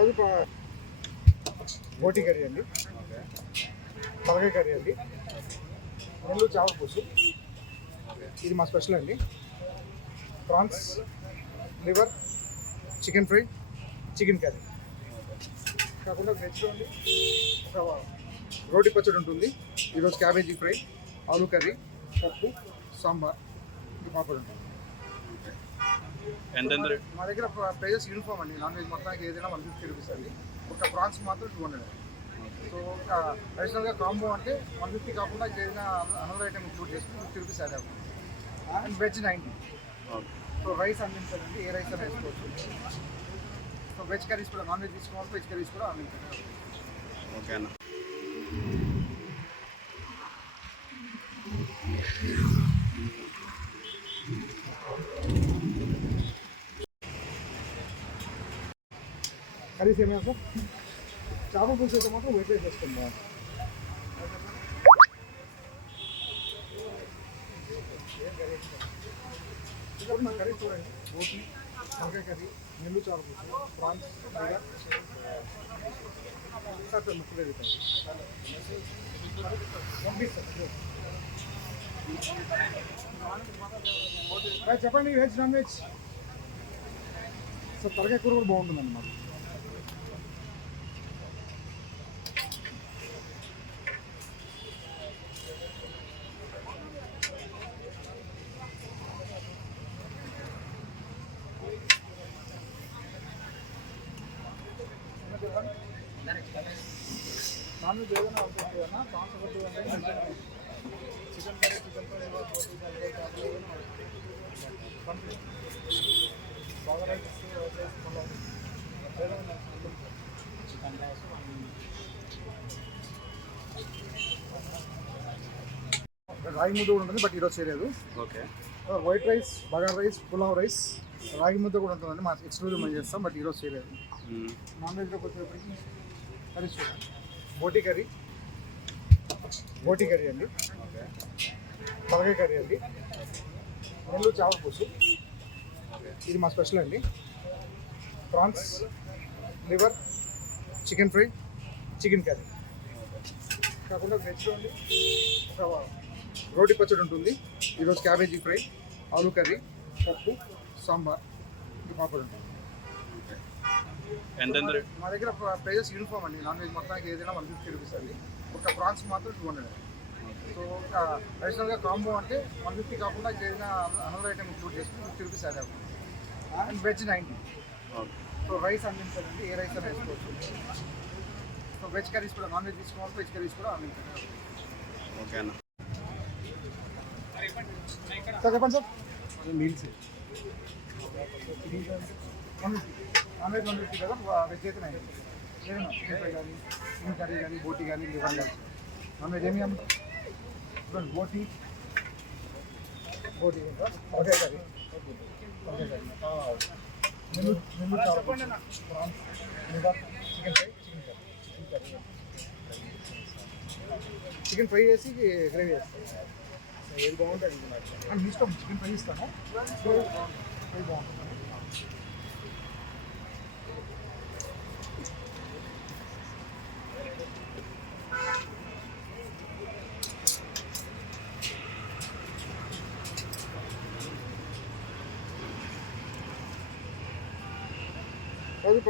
అది బోటి కర్రీ అండి, తలకాయ కర్రీ అండి, నెల్లూరు చేపల పులుసు. ఇది మా స్పెషల్ అండి. Prawns, liver, chicken fry, chicken curry కాకుండా వెజ్లో అండి ఒక రోటి పచ్చడి ఉంటుంది. ఈరోజు క్యాబేజీ ఫ్రై, ఆలూ కర్రీ, పప్పు, సాంబార్, పాపడ్ ఉంటుంది. మా దగ్గర ప్రైజెస్ యూనిఫామ్ అండి. నాన్ వెజ్ మొత్తానికి ఏదైనా 150 రూపీస్ అండి. ఒక ప్రాన్స్ మాత్రం 200. సో అడిషనల్గా కాంబో అంటే 150 కాకుండా ఏదైనా అనదర్ ఐటమ్ ఇంక్లూడ్ చేసుకుని 50 రూపీస్ యాడ్ అవుతుంది. And veg 90. So rice unlimited అండి, ఏ రైస్ అయినా వేసుకోవచ్చు. సో వెజ్ కర్రీస్ కూడా, నాన్ వెజ్ తీసుకోవాలి, వెజ్ కర్రీస్ కూడా అన్లిమిటెడ్. ఓకేనా? కర్రీస్ ఏమైనా సార్? చేపల పులుసు అయితే మాత్రం వెయిట్ రైస్ వేసుకుందాం. ఇక్కడ కర్రీ చూడండి, బోటి, వంకాయ కర్రీ, నెల్లూరు చేపల పులుసు, ప్రాన్స్, సార్ ముక్కలు చెప్పండి. Veg, non veg sir? తలకాయ కూర కూడా బాగుంటుందండి మాకు. నాన్ వెజ్ ఏదైనా ఉంటుంది అన్న, ప్రాన్స్ ఒకటి అంటే చికెన్ కర్రీ, చికెన్ ఫ్రై, బాగా రైస్ రాగి ముద్ద కూడా ఉంటుంది, బట్ ఈరోజు చేయలేదు. Okay. White rice, bagara rice, pulao rice, రాగి ముద్ద కూడా ఉంటుందండి. మా ఎక్స్క్లూజివ్ మేము చేస్తాం, బట్ ఈరోజు చేయలేదు. నాన్ వెజ్లోకి వచ్చేప్పటికి కర్రీస్ చూడండి. బోటి కర్రీ, బోటి కర్రీ అండి, తలకాయ కర్రీ అండి, నెల్లూరు చేపల పులుసు. ఇది మా స్పెషల్ అండి. Prawns, liver, chicken fry, chicken curry కాకుండా వెజ్లో అండి ఒక రోటి పచ్చడి ఉంటుంది. ఈరోజు క్యాబేజీ ఫ్రై, ఆలూ కర్రీ, పప్పు, సాంబార్, పాపడ్ ఉంటుంది. మా దగ్గర ప్రైజెస్ యూనిఫామ్ అండి. నాన్ వెజ్ మొత్తానికి ఏదైనా 150 రూపీస్ అండి. ఒక ప్రాన్స్ మాత్రం 200. సో అడిషనల్గా కాంబో అంటే 150 కాకుండా ఏదైనా అనదర్ ఐటమ్ ఇంక్లూడ్ చేసుకుని 50 రూపీస్ యాడ్ అవుతుంది. And veg 90. So rice unlimited అండి, ఏ రైస్ అయినా వేసుకోవచ్చు. సో వెజ్ కర్రీస్ కూడా, నాన్ వెజ్ తీసుకోవాలి, వెజ్ కర్రీస్ కూడా అన్లిమిటెడ్. ఓకేనా? సార్ చెప్పండి సార్. మీల్స్ నాన్ వెజ్ 150 కదా, వెజ్ అయితే 90. ఏదైనా చికెన్ ఫ్రై కానీ, చికెన్ కర్రీ కానీ, బోటి కానీ, లివర్ కానీ. నాన్ వెజ్ ఏమి చూడండి, బోటి, బోటి వంకాయ కర్రీ, నెల్లూరు చేపల పులుసు, prawns, liver, chicken fry, chicken curry, chicken fry చేసి గ్రేవీ చేస్తాం. ఏది బాగుంటుంది మీ ఇష్టం. చికెన్ ఫ్రై ఇస్తాము, ఫ్రై బాగుంటుంది. అది